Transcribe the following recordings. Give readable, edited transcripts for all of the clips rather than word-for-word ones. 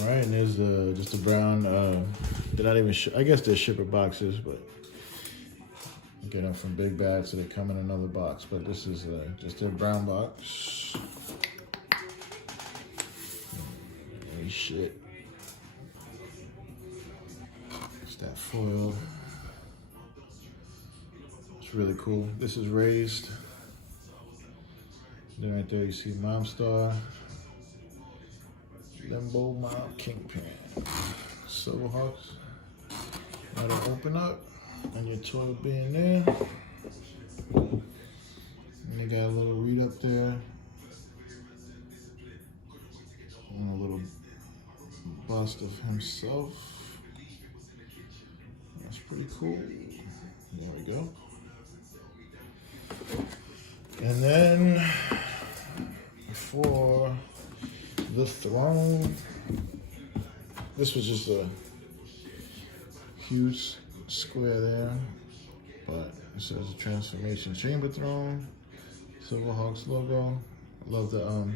All right, and there's just a brown. They're not even. I guess they're shipper boxes, but you get them from big bags, so they come in another box. But this is just a brown box. Holy shit! It's that foil. It's really cool. This is raised. Then right there you see MonStar. Limbo Mob Kingpin. SilverHawks. Let it open up. And your toy will be in there. And you got a little read up there. And a little bust of himself. That's pretty cool. There we go. And then for the throne, this was just a huge square there, but it says a transformation chamber throne, SilverHawks logo. I love the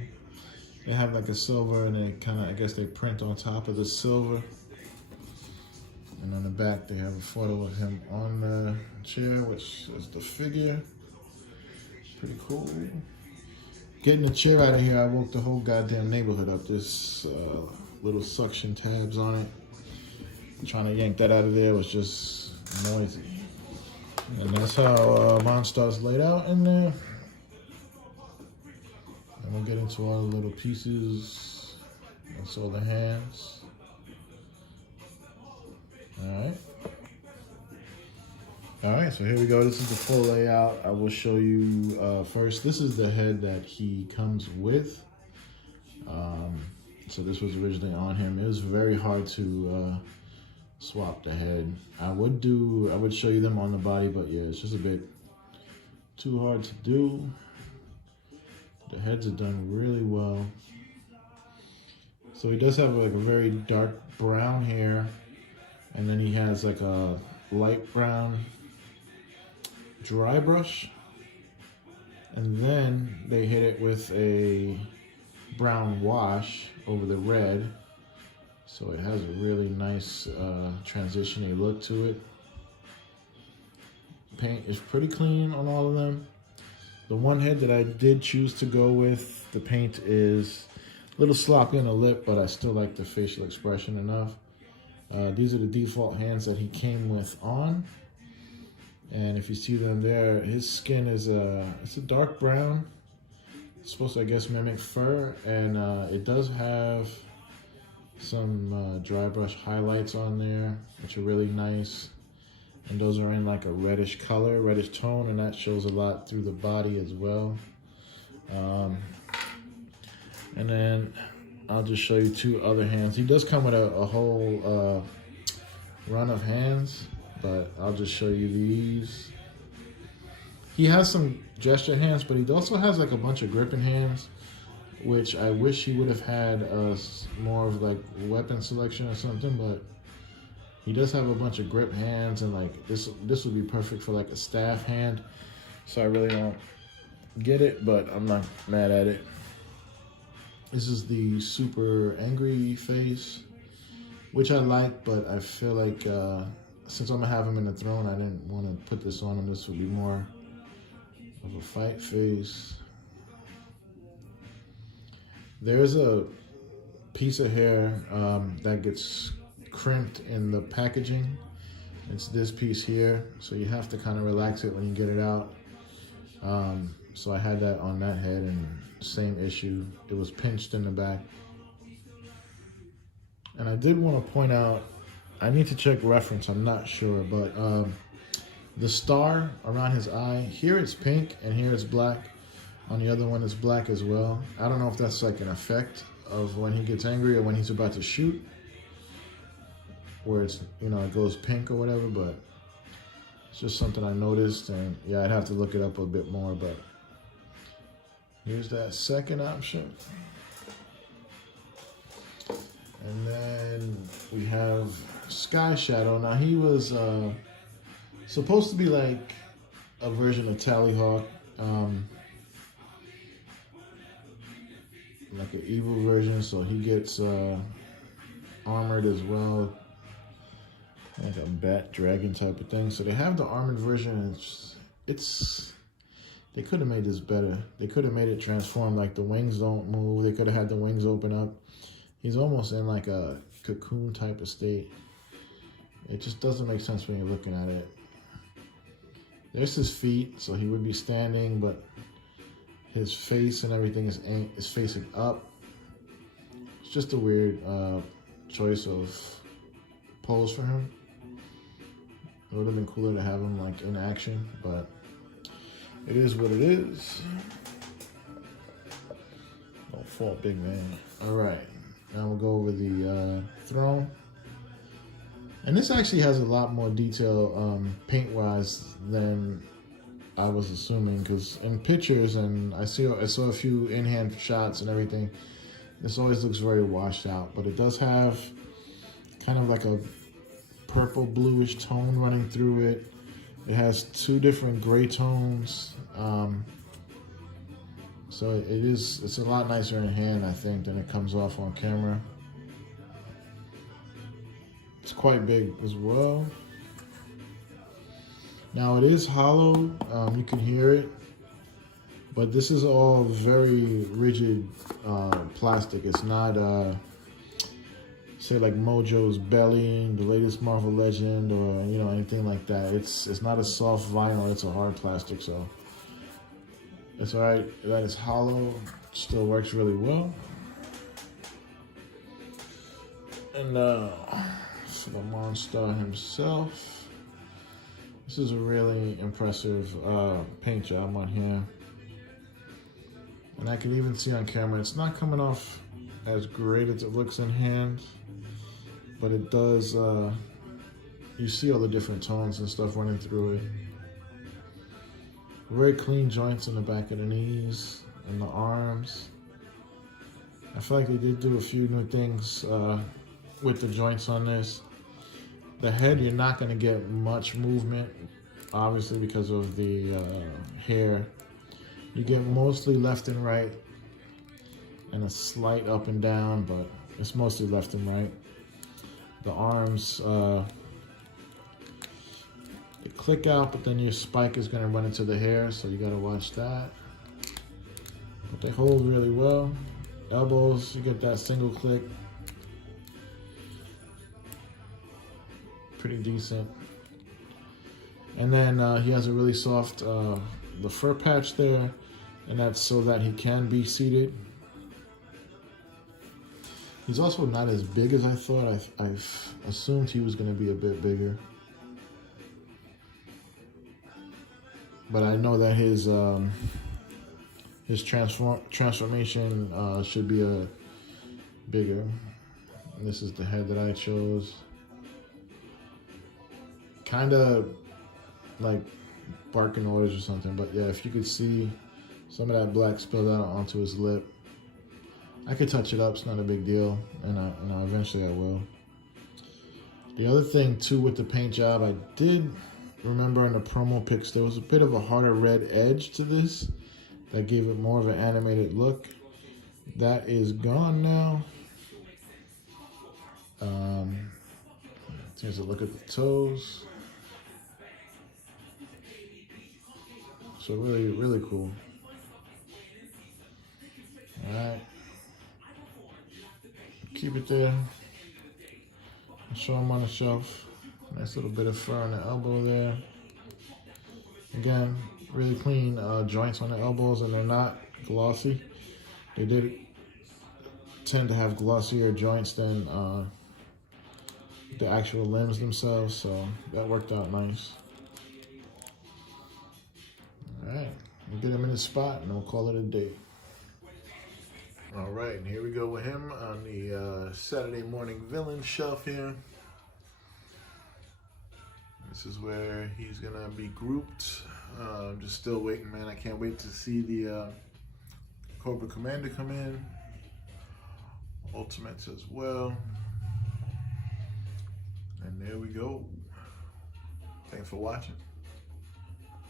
they have like a silver, and they kind of, I guess they print on top of the silver, and on the back they have a photo of him on the chair, which is the figure. Pretty cool. Getting the chair out of here, I woke the whole goddamn neighborhood up. This little suction tabs on it. Trying to yank that out of there was just noisy. And that's how MonStar's laid out in there. And we'll get into all the little pieces. That's all the hands. Alright. Alright, so here we go. This is the full layout. I will show you first. This is the head that he comes with. So this was originally on him. It was very hard to swap the head. I would show you them on the body, but yeah, it's just a bit too hard to do. The heads are done really well. So he does have like a very dark brown hair, and then he has like a light brown dry brush, and then they hit it with a brown wash over the red, so it has a really nice transition-y look to it. Paint is pretty clean on all of them. The one head that I did choose to go with, the paint is a little sloppy on the lip, but I still like the facial expression enough. These are the default hands that he came with on. And if you see them there, his skin is it's a dark brown. It's supposed to, I guess, mimic fur, and it does have some dry brush highlights on there, which are really nice. And those are in like a reddish color, reddish tone, and that shows a lot through the body as well. And then I'll just show you two other hands. He does come with a whole run of hands, but I'll just show you these. He has some gesture hands, but he also has like a bunch of gripping hands, which I wish he would have had more of like weapon selection or something, but he does have a bunch of grip hands, and like this would be perfect for like a staff hand. So I really don't get it, but I'm not mad at it. This is the super angry face, which I like, but I feel like since I'm gonna have him in the throne, I didn't want to put this on him. This would be more of a fight face. There's a piece of hair that gets crimped in the packaging. It's this piece here, so you have to kind of relax it when you get it out. So I had that on that head, and same issue. It was pinched in the back. And I did want to point out, I need to check reference, I'm not sure, but the star around his eye, here it's pink and here it's black. On the other one it's black as well. I don't know if that's like an effect of when he gets angry or when he's about to shoot, where it's, you know, it goes pink or whatever, but it's just something I noticed, and yeah, I'd have to look it up a bit more, but here's that second option. And then we have Sky Shadow. Now he was supposed to be like a version of Tallyhawk, like an evil version, so he gets armored as well, like a bat dragon type of thing. So they have the armored version. It's they could have made this better. They could have made it transform, like the wings don't move. They could have had the wings open up. He's almost in like a cocoon type of state. It just doesn't make sense when you're looking at it. There's his feet, so he would be standing, but his face and everything is facing up. It's just a weird choice of pose for him. It would have been cooler to have him like in action, but it is what it is. Don't fault big man. All right, now we'll go over the throne. And this actually has a lot more detail paint-wise than I was assuming, because in pictures, and I saw a few in-hand shots and everything, this always looks very washed out, but it does have kind of like a purple bluish tone running through it. It has two different gray tones, so it's a lot nicer in hand, I think, than it comes off on camera. It's quite big as well. Now it is hollow, you can hear it, but this is all very rigid plastic. It's not, say like Mojo's Belly, the latest Marvel Legend, or anything like that. It's not a soft vinyl, it's a hard plastic, so it's alright that it's hollow, still works really well. And for the Mon Star himself, this is a really impressive paint job on here. And I can even see on camera, it's not coming off as great as it looks in hand, but it does, you see all the different tones and stuff running through it. Very clean joints in the back of the knees and the arms. I feel like they did do a few new things with the joints on this. The head, you're not going to get much movement, obviously, because of the hair. You get mostly left and right, and a slight up and down, but it's mostly left and right. The arms, they click out, but then your spike is going to run into the hair, so you got to watch that. But they hold really well. Elbows, you get that single click. Pretty decent. And then he has a really soft the fur patch there, and that's so that he can be seated. He's also not as big as I thought. I've assumed he was going to be a bit bigger, but I know that his transformation should be bigger. And this is the head that I chose. Kind of like barking orders or something, but yeah, if you could see some of that black spilled out onto his lip. I could touch it up, it's not a big deal, and eventually I will. The other thing too with the paint job, I did remember in the promo pics there was a bit of a harder red edge to this that gave it more of an animated look. That is gone now. Here's a look at the toes. So really, really cool. All right. Keep it there. Show them on the shelf. Nice little bit of fur on the elbow there. Again, really clean joints on the elbows, and they're not glossy. They did tend to have glossier joints than the actual limbs themselves, so that worked out nice. All right, we'll get him in his spot and we'll call it a day. All right, and here we go with him on the Saturday morning villain shelf here. This is where he's gonna be grouped. I'm just still waiting, man. I can't wait to see the Cobra Commander come in. Ultimates as well. And there we go. Thanks for watching.